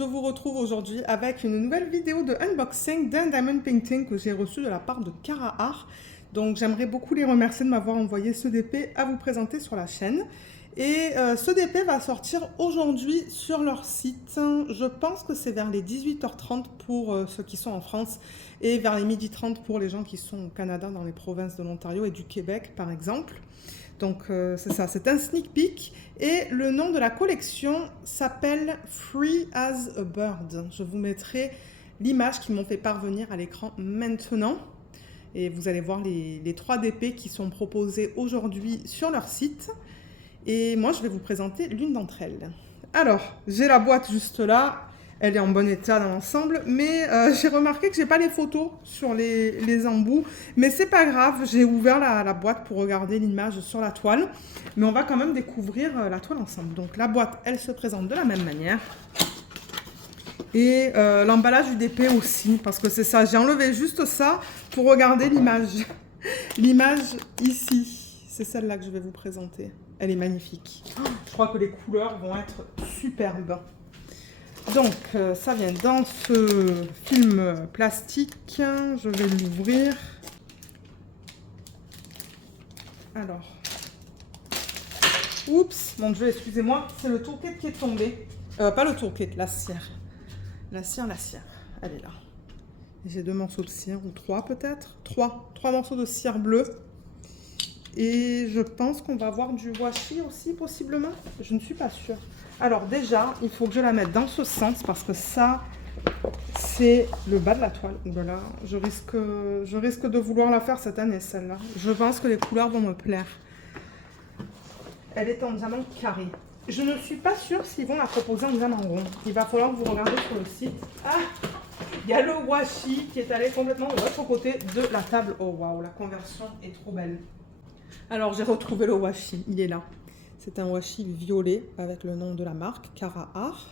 je vous retrouve aujourd'hui avec une nouvelle vidéo de unboxing d'un diamond painting que j'ai reçu de la part de Cara Art. Donc j'aimerais beaucoup les remercier de m'avoir envoyé ce DP à vous présenter sur la chaîne. Et ce DP va sortir aujourd'hui sur leur site. Je pense que c'est vers les 18h30 pour ceux qui sont en France et vers les 12h30 pour les gens qui sont au Canada, dans les provinces de l'Ontario et du Québec par exemple. Donc c'est ça, c'est un sneak peek et le nom de la collection s'appelle Free as a Bird. Je vous mettrai l'image qu'ils m'ont fait parvenir à l'écran maintenant et vous allez voir les 3 DP qui sont proposés aujourd'hui sur leur site et moi je vais vous présenter l'une d'entre elles. Alors, j'ai la boîte juste là. Elle est en bon état dans l'ensemble, mais j'ai remarqué que j'ai pas les photos sur les embouts. Mais c'est pas grave, j'ai ouvert la boîte pour regarder l'image sur la toile. Mais on va quand même découvrir la toile ensemble. Donc la boîte, elle se présente de la même manière. Et l'emballage du DP aussi, parce que c'est ça, j'ai enlevé juste ça pour regarder l'image. L'image ici, c'est celle-là que je vais vous présenter. Elle est magnifique. Je crois que les couleurs vont être superbes. Donc, ça vient dans ce film plastique. Je vais l'ouvrir. Alors. Oups, mon Dieu, excusez-moi. C'est le tourquet qui est tombé. Pas le tourquet, la cire. La cire. Elle est là. J'ai 2 morceaux de cire, ou 3 peut-être. 3 morceaux de cire bleue. Et je pense qu'on va avoir du washi aussi, possiblement. Je ne suis pas sûre. Alors déjà, il faut que je la mette dans ce sens parce que ça, c'est le bas de la toile. Voilà, je risque de vouloir la faire cette année, celle-là. Je pense que les couleurs vont me plaire. Elle est en diamant carré. Je ne suis pas sûre s'ils vont la proposer en diamant rond. Il va falloir que vous regardiez sur le site. Ah, il y a le washi qui est allé complètement de l'autre côté de la table. Oh waouh, la conversion est trop belle. Alors j'ai retrouvé le washi, il est là. C'est un washi violet avec le nom de la marque, Cara Art.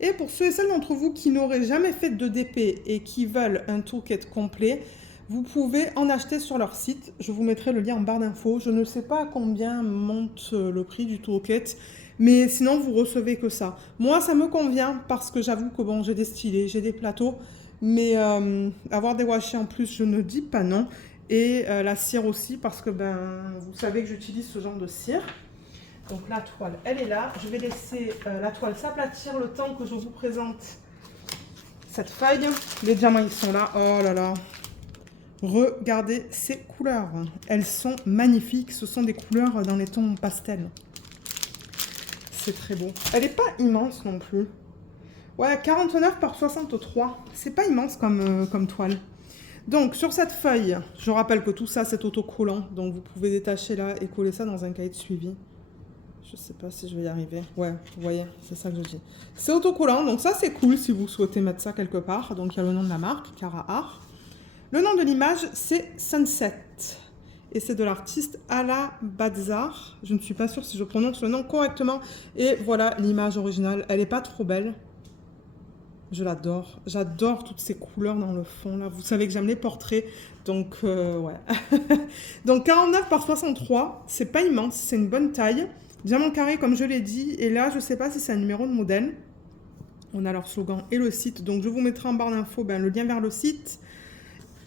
Et pour ceux et celles d'entre vous qui n'auraient jamais fait de DP et qui veulent un toolkit complet, vous pouvez en acheter sur leur site. Je vous mettrai le lien en barre d'infos. Je ne sais pas à combien monte le prix du toolkit, mais sinon vous recevez que ça. Moi ça me convient parce que j'avoue que bon, j'ai des stylés, j'ai des plateaux, mais avoir des washi en plus, je ne dis pas non. Et la cire aussi parce que ben, vous savez que j'utilise ce genre de cire. Donc la toile, elle est là. Je vais laisser la toile s'aplatir le temps que je vous présente cette feuille. Les diamants, ils sont là. Oh là là. Regardez ces couleurs. Elles sont magnifiques. Ce sont des couleurs dans les tons pastel. C'est très beau. Elle n'est pas immense non plus. Ouais, 49 par 63. C'est pas immense comme toile. Donc sur cette feuille, je rappelle que tout ça c'est autocollant. Donc vous pouvez détacher là et coller ça dans un cahier de suivi. Je sais pas si je vais y arriver. Ouais, vous voyez, c'est ça que je dis. C'est autocollant, donc ça c'est cool si vous souhaitez mettre ça quelque part. Donc il y a le nom de la marque, Cara Art. Le nom de l'image, c'est Sunset. Et c'est de l'artiste Ala Bazar. Je ne suis pas sûre si je prononce le nom correctement. Et voilà l'image originale. Elle n'est pas trop belle. Je l'adore. J'adore toutes ces couleurs dans le fond. Là. Vous savez que j'aime les portraits. Donc, ouais. Donc, 49 par 63. C'est pas immense. C'est une bonne taille. Diamant carré, comme je l'ai dit. Et là, je ne sais pas si c'est un numéro de modèle. On a leur slogan et le site. Donc, je vous mettrai en barre d'infos le lien vers le site.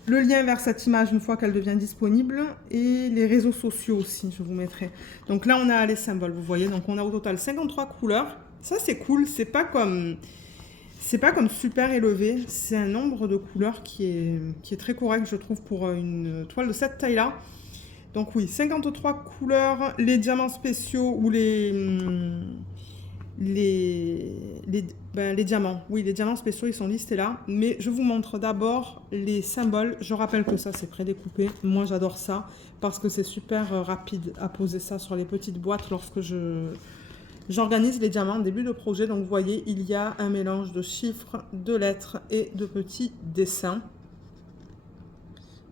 Le lien vers cette image une fois qu'elle devient disponible. Et les réseaux sociaux aussi, je vous mettrai. Donc là, on a les symboles, vous voyez. Donc, on a au total 53 couleurs. Ça, c'est cool. C'est pas comme super élevé. C'est un nombre de couleurs qui est très correct, je trouve, pour une toile de cette taille-là. Donc oui, 53 couleurs, les diamants spéciaux ou les diamants. Oui, les diamants spéciaux, ils sont listés là. Mais je vous montre d'abord les symboles. Je rappelle que ça, c'est prédécoupé. Moi, j'adore ça parce que c'est super rapide à poser ça sur les petites boîtes lorsque j'organise les diamants en début de projet. Donc, vous voyez, il y a un mélange de chiffres, de lettres et de petits dessins.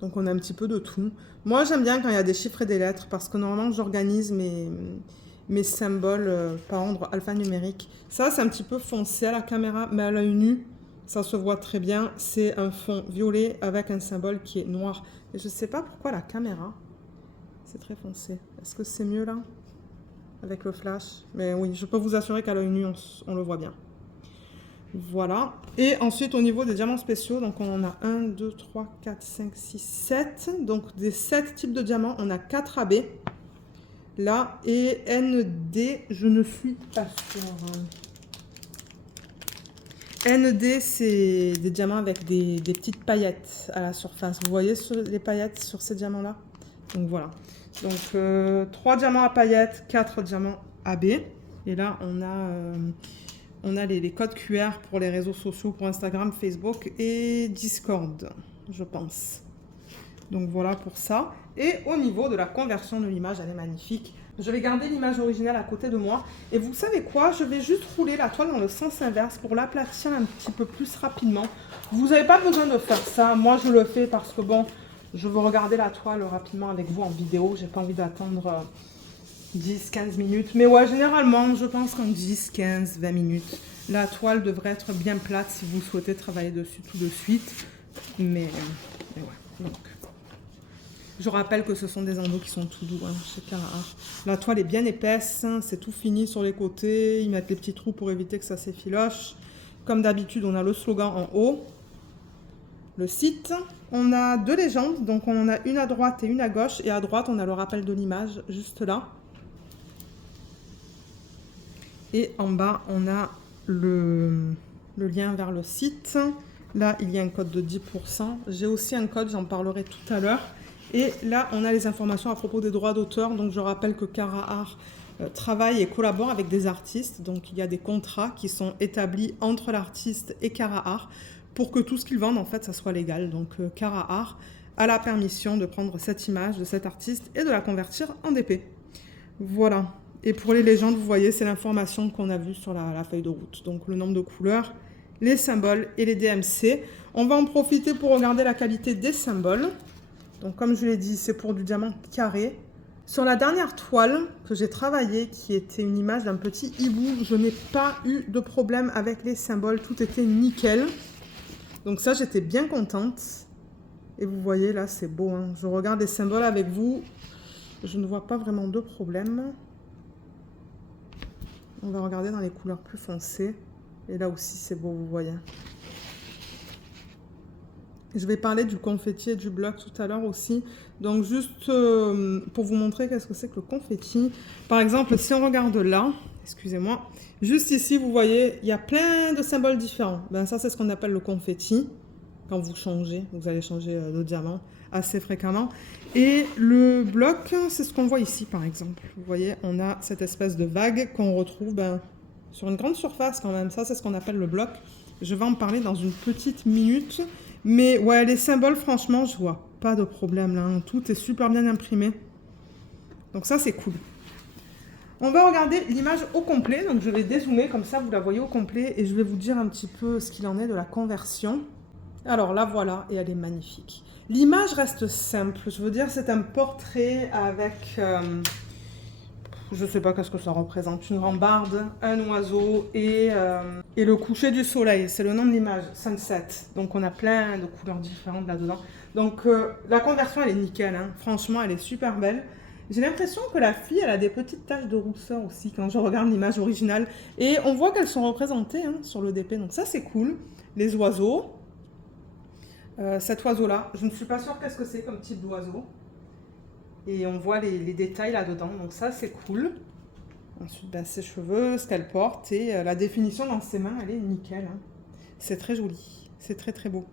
Donc, on a un petit peu de tout. Moi, j'aime bien quand il y a des chiffres et des lettres parce que normalement, j'organise mes symboles par ordre alphanumérique. Ça, c'est un petit peu foncé à la caméra, mais à l'œil nu, ça se voit très bien. C'est un fond violet avec un symbole qui est noir. Et je ne sais pas pourquoi la caméra, c'est très foncé. Est-ce que c'est mieux là avec le flash? Mais oui, je peux vous assurer qu'à l'œil nu, on le voit bien. Voilà. Et ensuite, au niveau des diamants spéciaux, donc on en a 1, 2, 3, 4, 5, 6, 7. Donc des 7 types de diamants, on a 4 AB. Là, et ND, je ne suis pas sûre. ND, c'est des diamants avec des petites paillettes à la surface. Vous voyez les paillettes sur ces diamants-là? Donc voilà. Donc 3 diamants à paillettes, 4 diamants AB. Et là, on a les codes QR pour les réseaux sociaux, pour Instagram, Facebook et Discord, je pense. Donc voilà pour ça. Et au niveau de la conversion de l'image, elle est magnifique. Je vais garder l'image originale à côté de moi. Et vous savez quoi? Je vais juste rouler la toile dans le sens inverse pour l'aplatir un petit peu plus rapidement. Vous n'avez pas besoin de faire ça. Moi, je le fais parce que bon, je veux regarder la toile rapidement avec vous en vidéo. J'ai pas envie d'attendre 10-15 minutes. Mais ouais, généralement, je pense qu'en 10, 15, 20 minutes, la toile devrait être bien plate si vous souhaitez travailler dessus tout de suite. Mais ouais, donc... Je rappelle que ce sont des endos qui sont tout doux chez Cara-Art. La toile est bien épaisse, c'est tout fini sur les côtés. Ils mettent les petits trous pour éviter que ça s'effiloche. Comme d'habitude, on a le slogan en haut. Le site. On a 2 légendes, donc on en a une à droite et une à gauche. Et à droite, on a le rappel de l'image, juste là. Et en bas, on a le lien vers le site. Là, il y a un code de 10%. J'ai aussi un code, j'en parlerai tout à l'heure. Et là, on a les informations à propos des droits d'auteur. Donc, je rappelle que Cara-Art travaille et collabore avec des artistes. Donc, il y a des contrats qui sont établis entre l'artiste et Cara-Art pour que tout ce qu'ils vendent, en fait, ça soit légal. Donc, Cara-Art a la permission de prendre cette image de cet artiste et de la convertir en DP. Voilà. Et pour les légendes, vous voyez, c'est l'information qu'on a vue sur la feuille de route. Donc, le nombre de couleurs, les symboles et les DMC. On va en profiter pour regarder la qualité des symboles. Donc, comme je l'ai dit, c'est pour du diamant carré. Sur la dernière toile que j'ai travaillée, qui était une image d'un petit hibou, je n'ai pas eu de problème avec les symboles. Tout était nickel. Donc ça, j'étais bien contente. Et vous voyez, là, c'est beau. Hein. Je regarde les symboles avec vous. Je ne vois pas vraiment de problème. On va regarder dans les couleurs plus foncées. Et là aussi, c'est beau, vous voyez. Je vais parler du confetti et du bloc tout à l'heure aussi. Donc, juste pour vous montrer qu'est-ce que c'est que le confetti. Par exemple, si on regarde là, excusez-moi, juste ici, vous voyez, il y a plein de symboles différents. Ben, ça, c'est ce qu'on appelle le confetti. Quand vous changez, vous allez changer de diamant assez fréquemment. Et le bloc, c'est ce qu'on voit ici, par exemple. Vous voyez, on a cette espèce de vague qu'on retrouve sur une grande surface quand même. Ça, c'est ce qu'on appelle le bloc. Je vais en parler dans une petite minute. Mais ouais, les symboles, franchement, je vois pas de problème là. Hein. Tout est super bien imprimé. Donc ça, c'est cool. On va regarder l'image au complet. Donc je vais dézoomer, comme ça, vous la voyez au complet. Et je vais vous dire un petit peu ce qu'il en est de la conversion. Alors là, voilà, et elle est magnifique. L'image reste simple. Je veux dire, c'est un portrait avec... je sais pas qu'est-ce que ça représente. Une rambarde, un oiseau et le coucher du soleil. C'est le nom de l'image, Sunset. Donc on a plein de couleurs différentes là-dedans. Donc la conversion, elle est nickel. Hein. Franchement, elle est super belle. J'ai l'impression que la fille, elle a des petites taches de rousseur aussi quand je regarde l'image originale. Et on voit qu'elles sont représentées sur le DP. Donc ça, c'est cool. Les oiseaux. Cet oiseau-là, je ne suis pas sûre qu'est-ce que c'est comme type d'oiseau. Et on voit les détails là-dedans, donc ça c'est cool. Ensuite, ses cheveux, ce qu'elle porte et la définition dans ses mains, elle est nickel. Hein. C'est très joli, c'est très très beau.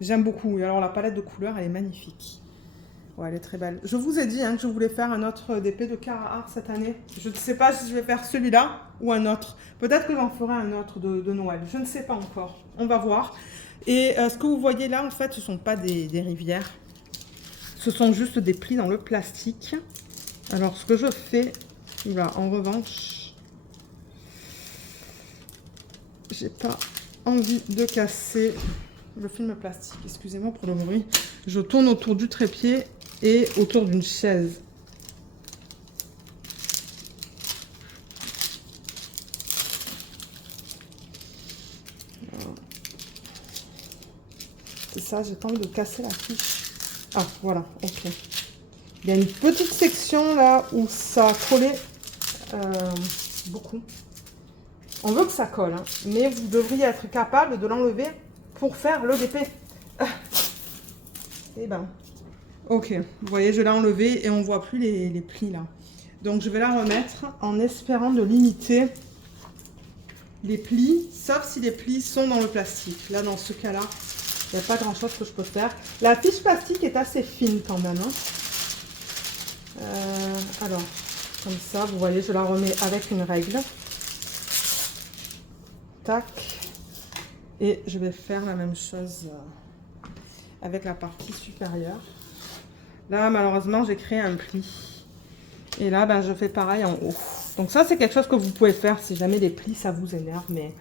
J'aime beaucoup. Et alors la palette de couleurs, elle est magnifique. Ouais, elle est très belle. Je vous ai dit que je voulais faire un autre DP de Cara-Art cette année. Je ne sais pas si je vais faire celui-là ou un autre. Peut-être que j'en ferai un autre de Noël. Je ne sais pas encore. On va voir. Et ce que vous voyez là, en fait, ce ne sont pas des rivières. Ce sont juste des plis dans le plastique. Alors, ce que je fais, là, en revanche, j'ai pas envie de casser le film plastique. Excusez-moi pour le bruit. Je tourne autour du trépied et autour d'une chaise. C'est ça, j'ai pas envie de casser la fiche. Ah, voilà, ok. Il y a une petite section là où ça a collé beaucoup. On veut que ça colle, hein, mais vous devriez être capable de l'enlever pour faire le DP. Et ben, ok, vous voyez, je l'ai enlevé et on voit plus les plis là. Donc je vais la remettre en espérant de limiter les plis, sauf si les plis sont dans le plastique. Là, dans ce cas-là, il n'y a pas grand-chose que je peux faire. La fiche plastique est assez fine quand même. Hein. Alors, comme ça, vous voyez, je la remets avec une règle. Tac. Et je vais faire la même chose avec la partie supérieure. Là, malheureusement, j'ai créé un pli. Et là, ben, je fais pareil en haut. Donc ça, c'est quelque chose que vous pouvez faire si jamais les plis, ça vous énerve. Mais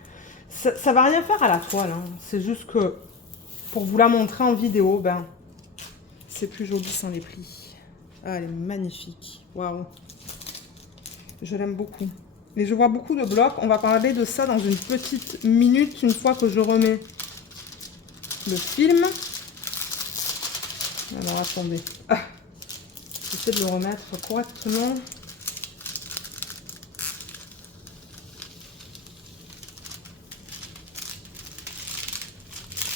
ça ne va rien faire à la toile. Hein. C'est juste que pour vous la montrer en vidéo, ben, c'est plus joli sans les plis. Ah, elle est magnifique. Waouh. Je l'aime beaucoup. Et je vois beaucoup de blocs. On va parler de ça dans une petite minute, une fois que je remets le film. Alors, attendez. Ah. J'essaie de le remettre correctement.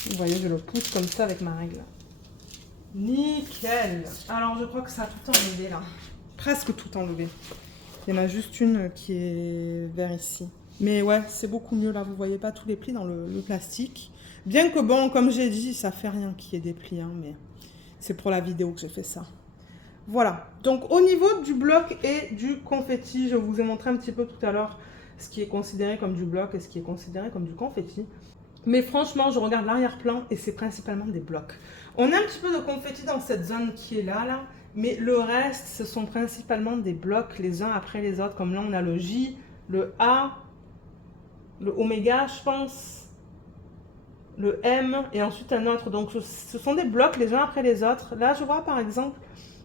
Vous voyez, je le pousse comme ça avec ma règle. Nickel. Alors, je crois que ça a tout enlevé là. Presque tout enlevé. Il y en a juste une qui est vers ici. Mais ouais, c'est beaucoup mieux là. Vous voyez pas tous les plis dans le plastique. Bien que bon, comme j'ai dit, ça fait rien qu'il y ait des plis. Hein, mais c'est pour la vidéo que j'ai fait ça. Voilà. Donc, au niveau du bloc et du confetti, je vous ai montré un petit peu tout à l'heure ce qui est considéré comme du bloc et ce qui est considéré comme du confetti. Mais franchement, je regarde l'arrière-plan et c'est principalement des blocs. On a un petit peu de confetti dans cette zone qui est là. Mais le reste, ce sont principalement des blocs les uns après les autres. Comme là, on a le J, le A, le oméga, je pense, le M et ensuite un autre. Donc, ce sont des blocs les uns après les autres. Là, je vois par exemple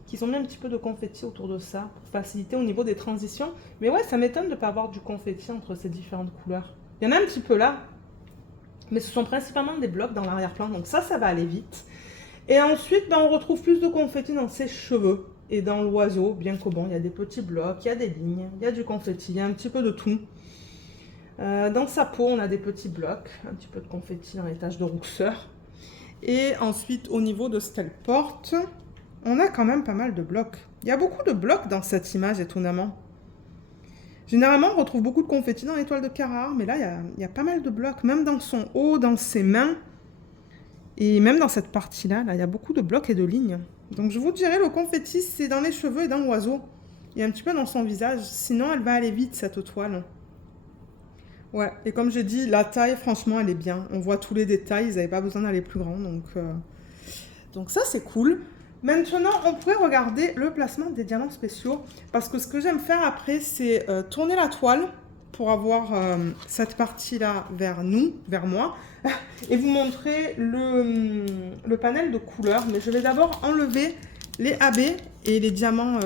qu'ils ont mis un petit peu de confetti autour de ça pour faciliter au niveau des transitions. Mais ouais, ça m'étonne de ne pas avoir du confetti entre ces différentes couleurs. Il y en a un petit peu là, mais ce sont principalement des blocs dans l'arrière-plan. Donc ça va aller vite. Et ensuite, ben, on retrouve plus de confetti dans ses cheveux et dans l'oiseau, bien que bon, il y a des petits blocs, il y a des lignes, il y a du confetti, il y a un petit peu de tout. Dans sa peau, on a des petits blocs, un petit peu de confetti dans les taches de rousseur. Et ensuite, au niveau de ce qu'elle porte, on a quand même pas mal de blocs. Il y a beaucoup de blocs dans cette image, étonnamment. Généralement, on retrouve beaucoup de confetti dans l'étoile de Carrare, mais là, il y a pas mal de blocs, même dans son haut, dans ses mains. Et même dans cette partie-là, il y a beaucoup de blocs et de lignes. Donc je vous dirais, le confetti, c'est dans les cheveux et dans l'oiseau. Et un petit peu dans son visage. Sinon, elle va aller vite, cette toile. Ouais, et comme j'ai dit, la taille, franchement, elle est bien. On voit tous les détails, ils n'avaient pas besoin d'aller plus grand. Donc ça, c'est cool. Maintenant, on pourrait regarder le placement des diamants spéciaux. Parce que ce que j'aime faire après, c'est tourner la toile pour avoir cette partie-là vers nous, vers moi, et vous montrer le panel de couleurs. Mais je vais d'abord enlever les AB et les diamants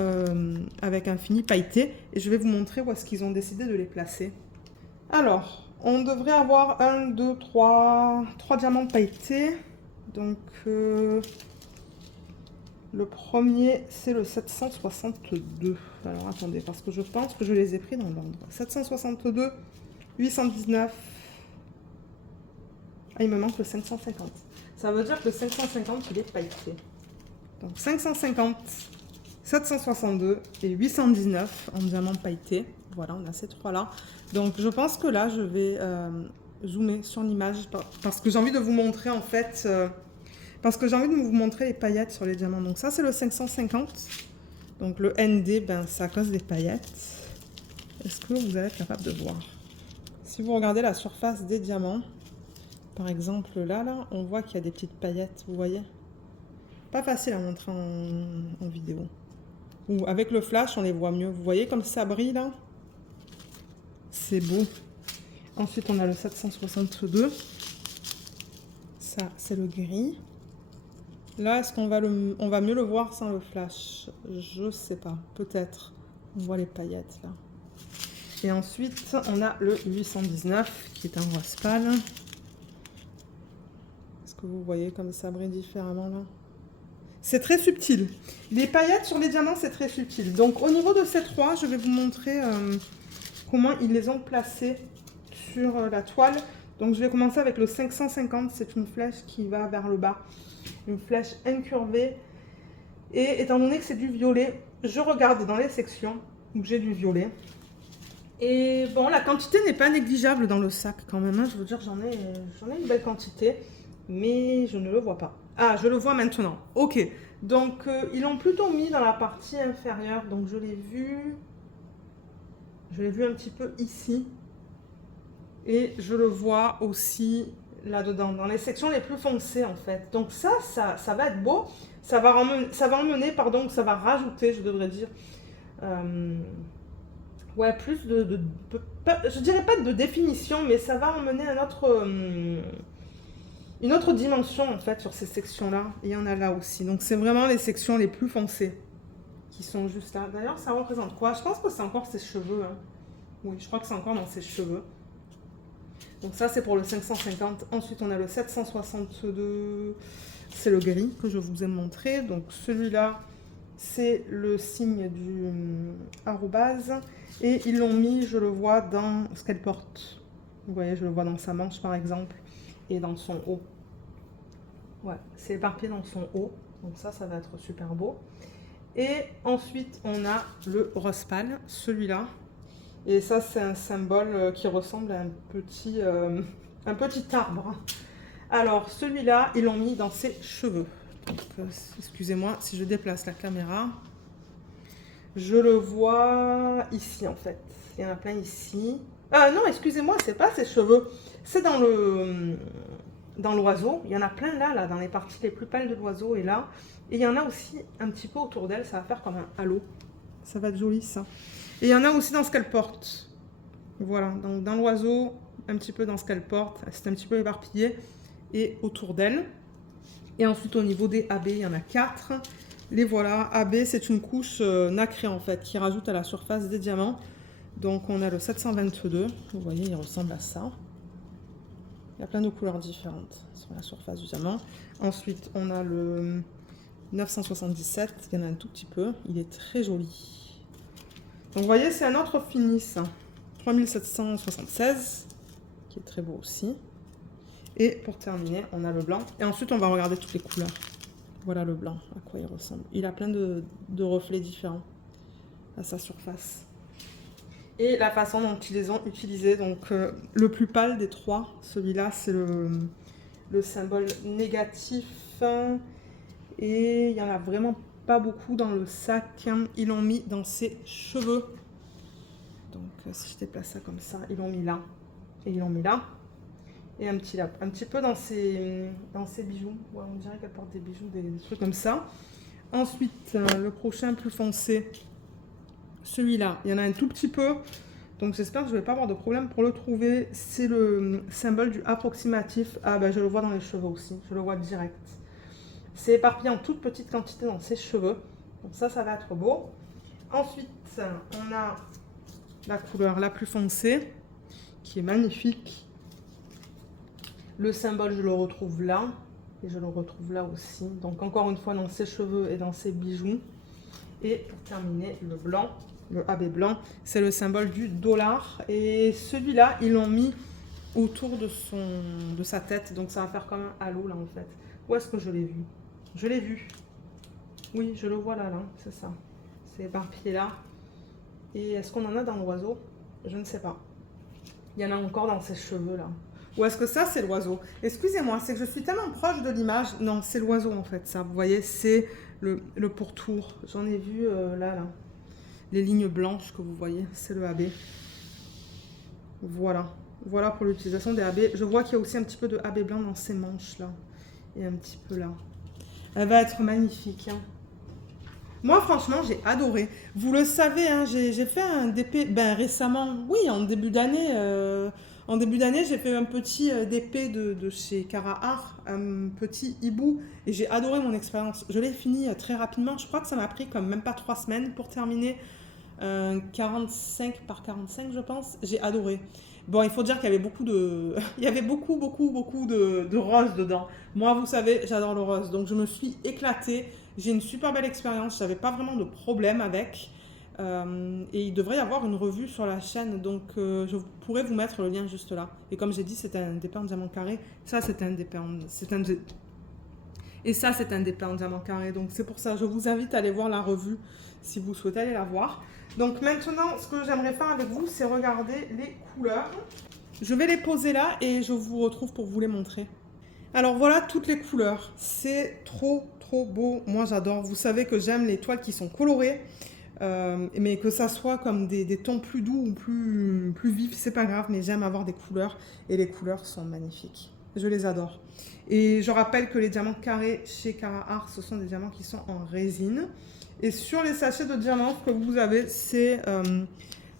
avec un fini pailleté, et je vais vous montrer où est-ce qu'ils ont décidé de les placer. Alors, on devrait avoir 1, 2, 3 diamants pailletés. Donc, le premier, c'est le 762. Alors, attendez, parce que je pense que je les ai pris dans l'ordre. 762, 819. Ah, il me manque le 550. Ça veut dire que le 550, il est pailleté. Donc, 550, 762 et 819 en diamant pailleté. Voilà, on a ces trois-là. Donc, je pense que là, je vais zoomer sur l'image parce que j'ai envie de vous montrer, en fait... Parce que j'ai envie de vous montrer les paillettes sur les diamants. Donc ça, c'est le 550. Donc le ND, ben, c'est à cause des paillettes. Est-ce que vous allez être capable de voir? Si vous regardez la surface des diamants, par exemple là, on voit qu'il y a des petites paillettes, vous voyez? Pas facile à montrer en vidéo. Ou avec le flash, on les voit mieux. Vous voyez comme ça brille là? C'est beau. Ensuite, on a le 762. Ça, c'est le gris. Là, est-ce qu'on va, on va mieux le voir sans le flash? Je sais pas, peut-être. On voit les paillettes là. Et ensuite, on a le 819 qui est un rose pâle. Est-ce que vous voyez comme ça brille différemment là? C'est très subtil. Les paillettes sur les diamants, c'est très subtil. Donc, au niveau de ces trois, je vais vous montrer comment ils les ont placés sur la toile. Donc je vais commencer avec le 550, c'est une flèche qui va vers le bas, une flèche incurvée. Et étant donné que c'est du violet, je regarde dans les sections où j'ai du violet. Et bon, la quantité n'est pas négligeable dans le sac quand même, hein. Je veux dire, j'en ai une belle quantité, mais je ne le vois pas. Ah, je le vois maintenant. Ok, donc ils l'ont plutôt mis dans la partie inférieure, donc je l'ai vu un petit peu ici. Et je le vois aussi là-dedans, dans les sections les plus foncées en fait. Donc ça va être beau. Ça va rajouter, je devrais dire, ouais, plus je dirais pas de définition, mais ça va emmener une autre dimension en fait sur ces sections-là. Il y en a là aussi. Donc c'est vraiment les sections les plus foncées qui sont juste là. D'ailleurs, ça représente quoi? Je pense que c'est encore ses cheveux, hein. Oui, je crois que c'est encore dans ses cheveux. Donc ça, c'est pour le 550. Ensuite, on a le 762. C'est le gris que je vous ai montré. Donc celui-là, c'est le signe du arrobase. Et ils l'ont mis, je le vois, dans ce qu'elle porte. Vous voyez, je le vois dans sa manche, par exemple, et dans son haut. Ouais, c'est éparpillé dans son haut. Donc ça va être super beau. Et ensuite, on a le rose pâle, celui-là. Et ça, c'est un symbole qui ressemble à un petit arbre. Alors, celui-là, ils l'ont mis dans ses cheveux. Donc, excusez-moi si je déplace la caméra. Je le vois ici, en fait. Il y en a plein ici. Non, excusez-moi, c'est pas ses cheveux. C'est dans l'oiseau. Il y en a plein là, dans les parties les plus pâles de l'oiseau et là. Et il y en a aussi un petit peu autour d'elle. Ça va faire comme un halo. Ça va être joli, ça. Et il y en a aussi dans ce qu'elle porte. Voilà, donc dans l'oiseau, un petit peu dans ce qu'elle porte, c'est un petit peu éparpillé, et autour d'elle. Et ensuite, au niveau des AB, il y en a 4. Les voilà. AB, c'est une couche nacrée, en fait, qui rajoute à la surface des diamants. Donc, on a le 722. Vous voyez, il ressemble à ça. Il y a plein de couleurs différentes sur la surface du diamant. Ensuite, on a le 977. Il y en a un tout petit peu. Il est très joli. Donc vous voyez, c'est un autre finish, 3776, qui est très beau aussi. Et pour terminer, on a le blanc. Et ensuite, on va regarder toutes les couleurs. Voilà le blanc, à quoi il ressemble. Il a plein de reflets différents à sa surface. Et la façon dont ils les ont utilisés, donc le plus pâle des trois, celui-là, c'est le symbole négatif. Et il y en a vraiment pas beaucoup dans le sac. Ils l'ont mis dans ses cheveux. Donc si je déplace ça comme ça, ils l'ont mis là. Et ils l'ont mis là. Et un petit peu dans ses bijoux. Ouais, on dirait qu'elle porte des bijoux, des trucs comme ça. Ensuite, le prochain plus foncé. Celui-là, il y en a un tout petit peu. Donc j'espère que je ne vais pas avoir de problème pour le trouver. C'est le symbole du approximatif. Ah ben je le vois dans les cheveux aussi. Je le vois direct. C'est éparpillé en toute petite quantité dans ses cheveux. Donc ça va être beau. Ensuite, on a la couleur la plus foncée, qui est magnifique. Le symbole, je le retrouve là. Et je le retrouve là aussi. Donc encore une fois, dans ses cheveux et dans ses bijoux. Et pour terminer, le blanc, le AB blanc, c'est le symbole du dollar. Et celui-là, ils l'ont mis autour de sa tête. Donc ça va faire comme un halo là en fait. Où est-ce que je l'ai vu? Je l'ai vu. Oui, je le vois là, c'est ça. C'est éparpillé là. Et est-ce qu'on en a dans l'oiseau? Je ne sais pas. Il y en a encore dans ses cheveux là. Ou est-ce que ça, c'est l'oiseau? Excusez-moi, c'est que je suis tellement proche de l'image. Non, c'est l'oiseau en fait, ça. Vous voyez, c'est le pourtour. J'en ai vu là. Les lignes blanches que vous voyez, c'est le AB. Voilà. Voilà pour l'utilisation des AB. Je vois qu'il y a aussi un petit peu de AB blanc dans ces manches là. Et un petit peu là. Elle va être magnifique. Hein. Moi, franchement, j'ai adoré. Vous le savez, hein, j'ai fait un DP récemment. Oui, en début d'année. En début d'année, j'ai fait un petit DP de chez Cara Art, un petit hibou. Et j'ai adoré mon expérience. Je l'ai fini très rapidement. Je crois que ça m'a pris comme même pas 3 semaines pour terminer. 45 par 45, je pense. J'ai adoré. Bon, il faut dire qu'il y avait beaucoup de... il y avait beaucoup de rose dedans. Moi, vous savez, j'adore le rose. Donc, je me suis éclatée. J'ai une super belle expérience. Je n'avais pas vraiment de problème avec. Et il devrait y avoir une revue sur la chaîne, donc je pourrais vous mettre le lien juste là. Et comme j'ai dit, c'est un DP en diamant carré. Ça, c'est un DP en... Et ça, c'est un DP en diamant carré. Donc c'est pour ça, je vous invite à aller voir la revue si vous souhaitez aller la voir. Donc maintenant, ce que j'aimerais faire avec vous, c'est regarder les couleurs. Je vais les poser là et je vous retrouve pour vous les montrer. Alors voilà toutes les couleurs. C'est trop beau. Moi, j'adore. Vous savez que j'aime les toiles qui sont colorées. Mais que ça soit comme des tons plus doux ou plus vifs, c'est pas grave, mais j'aime avoir des couleurs et les couleurs sont magnifiques. Je les adore. Et je rappelle que les diamants carrés chez Cara Art, ce sont des diamants qui sont en résine. Et sur les sachets de diamants que vous avez, c'est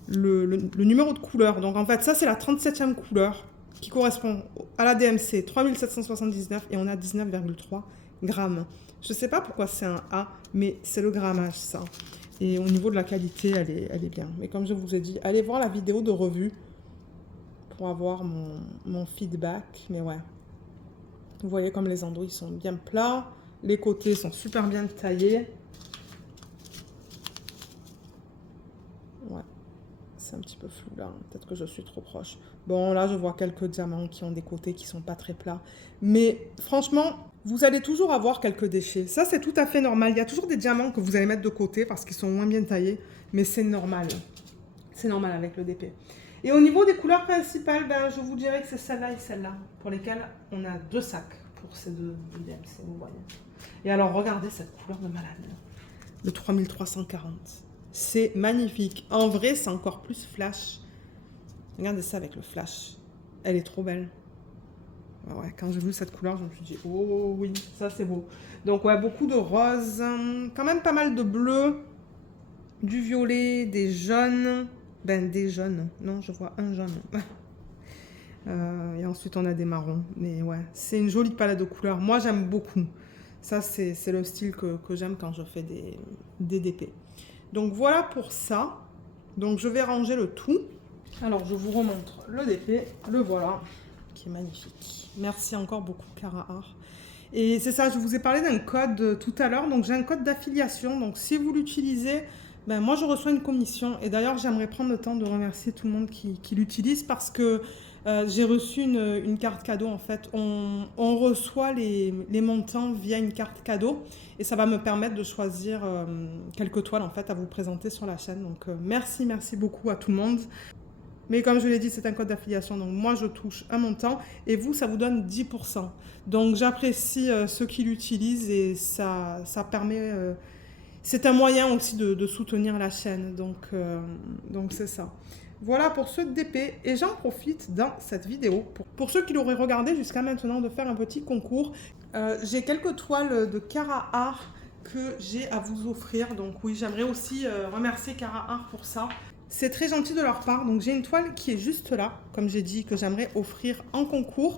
le numéro de couleur. Donc en fait, ça c'est la 37e couleur qui correspond à la DMC 3779 et on a 19,3 grammes. Je sais pas pourquoi c'est un A, mais c'est le grammage ça. Et au niveau de la qualité, elle est bien. Mais comme je vous ai dit, allez voir la vidéo de revue pour avoir mon feedback. Mais ouais, vous voyez comme les endroits ils sont bien plats. Les côtés sont super bien taillés. Ouais, c'est un petit peu flou là. Peut-être que je suis trop proche. Bon, là, je vois quelques diamants qui ont des côtés qui sont pas très plats. Mais franchement, vous allez toujours avoir quelques déchets. Ça, c'est tout à fait normal. Il y a toujours des diamants que vous allez mettre de côté parce qu'ils sont moins bien taillés. Mais c'est normal. C'est normal avec le DP. Et au niveau des couleurs principales, ben, je vous dirais que c'est celle-là et celle-là pour lesquelles on a 2 sacs pour ces deux DMC, vous voyez. Et alors, regardez cette couleur de malade. Le 3340. C'est magnifique. En vrai, c'est encore plus flash. Regardez ça avec le flash. Elle est trop belle. Ouais, quand j'ai vu cette couleur, je me suis dit, oh oui, ça c'est beau. Donc ouais, beaucoup de rose, quand même pas mal de bleu, du violet, des jaunes. Ben, des jaunes. Non, je vois un jaune. Et ensuite, on a des marrons. Mais ouais, c'est une jolie palette de couleurs. Moi, j'aime beaucoup. Ça, c'est le style que j'aime quand je fais des DP. Donc voilà pour ça. Donc je vais ranger le tout. Alors, je vous remontre le DP. Le voilà, qui est magnifique. Merci encore beaucoup, Cara Art. Et c'est ça, je vous ai parlé d'un code tout à l'heure. Donc, j'ai un code d'affiliation. Donc, si vous l'utilisez, ben, moi, je reçois une commission. Et d'ailleurs, j'aimerais prendre le temps de remercier tout le monde qui l'utilise parce que j'ai reçu une carte cadeau. En fait, on reçoit les montants via une carte cadeau. Et ça va me permettre de choisir quelques toiles, en fait, à vous présenter sur la chaîne. Donc, merci beaucoup à tout le monde. Mais comme je l'ai dit, c'est un code d'affiliation. Donc, moi, je touche un montant et vous, ça vous donne 10%. Donc, j'apprécie ceux qui l'utilisent et ça permet... c'est un moyen aussi de soutenir la chaîne. Donc c'est ça. Voilà pour ce DP. Et j'en profite dans cette vidéo, pour ceux qui l'auraient regardé jusqu'à maintenant, de faire un petit concours. J'ai quelques toiles de Cara Art que j'ai à vous offrir. Donc oui, j'aimerais aussi remercier Cara Art pour ça. C'est très gentil de leur part. Donc j'ai une toile qui est juste là, comme j'ai dit, que j'aimerais offrir en concours.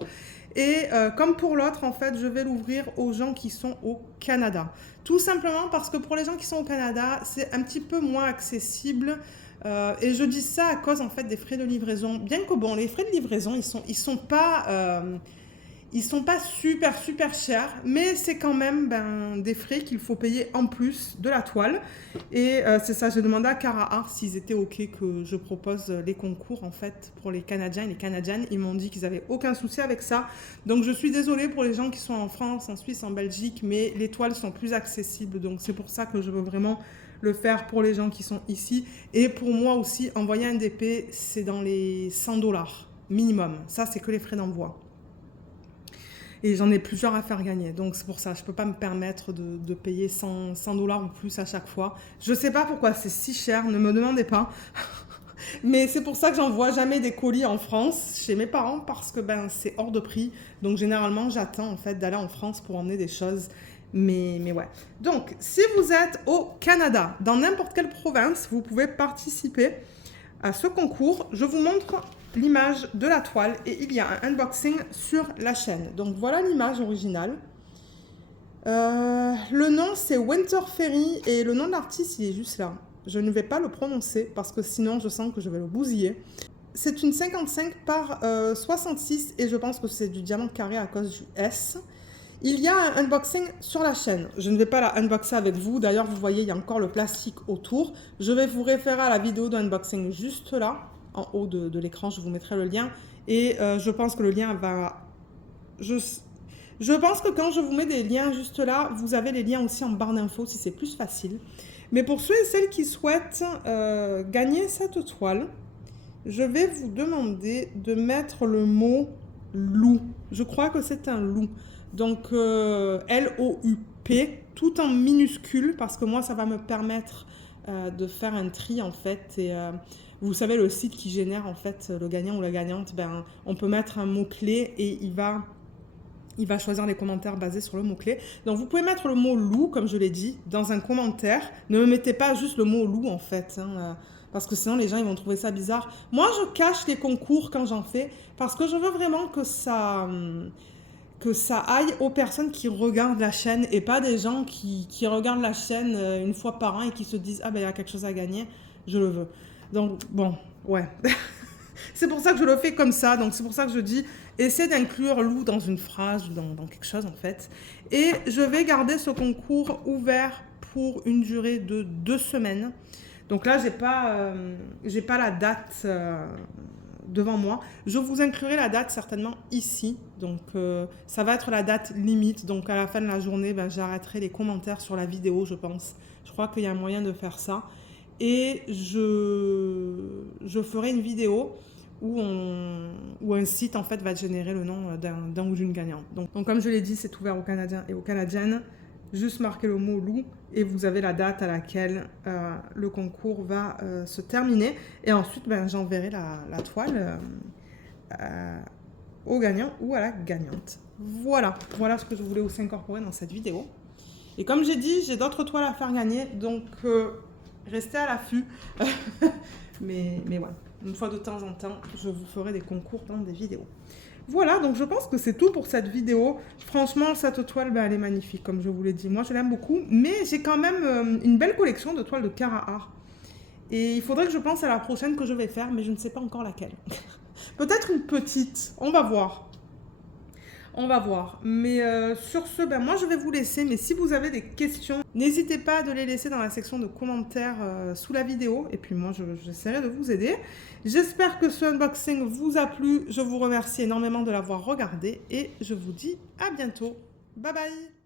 Et comme pour l'autre, en fait, je vais l'ouvrir aux gens qui sont au Canada. Tout simplement parce que pour les gens qui sont au Canada, c'est un petit peu moins accessible. Et je dis ça à cause, en fait, des frais de livraison. Bien que, bon, les frais de livraison, ils sont pas super chers, mais c'est quand même des frais qu'il faut payer en plus de la toile. Et c'est ça, j'ai demandé à Cara Art s'ils étaient OK que je propose les concours en fait pour les Canadiens et les Canadiennes. Ils m'ont dit qu'ils n'avaient aucun souci avec ça. Donc je suis désolée pour les gens qui sont en France, en Suisse, en Belgique, mais les toiles sont plus accessibles. Donc c'est pour ça que je veux vraiment le faire pour les gens qui sont ici. Et pour moi aussi, envoyer un DP, c'est dans les 100$ minimum. Ça, c'est que les frais d'envoi. Et j'en ai plusieurs à faire gagner. Donc c'est pour ça, je ne peux pas me permettre de payer 100$ ou plus à chaque fois. Je ne sais pas pourquoi c'est si cher, ne me demandez pas. Mais c'est pour ça que j'envoie jamais des colis en France chez mes parents parce que c'est hors de prix. Donc généralement, j'attends en fait d'aller en France pour emmener des choses. Mais ouais. Donc, si vous êtes au Canada, dans n'importe quelle province, vous pouvez participer à ce concours. Je vous montre l'image de la toile et il y a un unboxing sur la chaîne. Donc voilà l'image originale. Le nom c'est Winter Fairy et le nom de l'artiste il est juste là. Je ne vais pas le prononcer parce que sinon je sens que je vais le bousiller. C'est une 55 par 66 et je pense que c'est du diamant carré à cause du S. Il y a un unboxing sur la chaîne. Je ne vais pas la unboxer avec vous. D'ailleurs, vous voyez, il y a encore le plastique autour. Je vais vous référer à la vidéo d'unboxing juste là, en haut de l'écran. Je vous mettrai le lien. Et je pense que le lien va... Je pense que quand je vous mets des liens juste là, vous avez les liens aussi en barre d'infos si c'est plus facile. Mais pour ceux et celles qui souhaitent gagner cette toile, je vais vous demander de mettre le mot loup. Je crois que c'est un loup. Donc L-O-U-P, tout en minuscule, parce que moi, ça va me permettre de faire un tri en fait. Et vous savez, le site qui génère en fait le gagnant ou la gagnante, ben, on peut mettre un mot-clé et il va choisir les commentaires basés sur le mot-clé. Donc, vous pouvez mettre le mot loup, comme je l'ai dit, dans un commentaire. Ne me mettez pas juste le mot loup, en fait, hein, parce que sinon, les gens ils vont trouver ça bizarre. Moi, je cache les concours quand j'en fais, parce que je veux vraiment que ça aille aux personnes qui regardent la chaîne et pas des gens qui regardent la chaîne une fois par an et qui se disent « Ah ben, il y a quelque chose à gagner, je le veux ». Donc, bon, ouais. C'est pour ça que je le fais comme ça. Donc, c'est pour ça que je dis « Essaie d'inclure loup dans une phrase ou dans quelque chose, en fait ». Et je vais garder ce concours ouvert pour une durée de 2 semaines. Donc là, j'ai pas la date devant moi. Je vous inclurai la date certainement ici. Donc, ça va être la date limite. Donc, à la fin de la journée, ben, j'arrêterai les commentaires sur la vidéo, je pense. Je crois qu'il y a un moyen de faire ça. Et je ferai une vidéo où un site en fait va générer le nom d'un ou d'une gagnante. Donc, comme je l'ai dit, c'est ouvert aux Canadiens et aux Canadiennes. Juste marquez le mot loup et vous avez la date à laquelle le concours va se terminer. Et ensuite, ben, j'enverrai la toile au gagnant ou à la gagnante. Voilà ce que je voulais aussi incorporer dans cette vidéo. Et comme j'ai dit, j'ai d'autres toiles à faire gagner, donc restez à l'affût. mais voilà, une fois de temps en temps, je vous ferai des concours dans des vidéos. Voilà, donc je pense que c'est tout pour cette vidéo. Franchement, cette toile, ben, elle est magnifique, comme je vous l'ai dit. Moi, je l'aime beaucoup, mais j'ai quand même une belle collection de toiles de Cara. Et il faudrait que je pense à la prochaine que je vais faire, mais je ne sais pas encore laquelle. Peut-être une petite, on va voir. On va voir. Mais sur ce, ben moi je vais vous laisser. Mais si vous avez des questions, n'hésitez pas à les laisser dans la section de commentaires sous la vidéo. Et puis moi, j'essaierai de vous aider. J'espère que ce unboxing vous a plu. Je vous remercie énormément de l'avoir regardé. Et je vous dis à bientôt. Bye bye!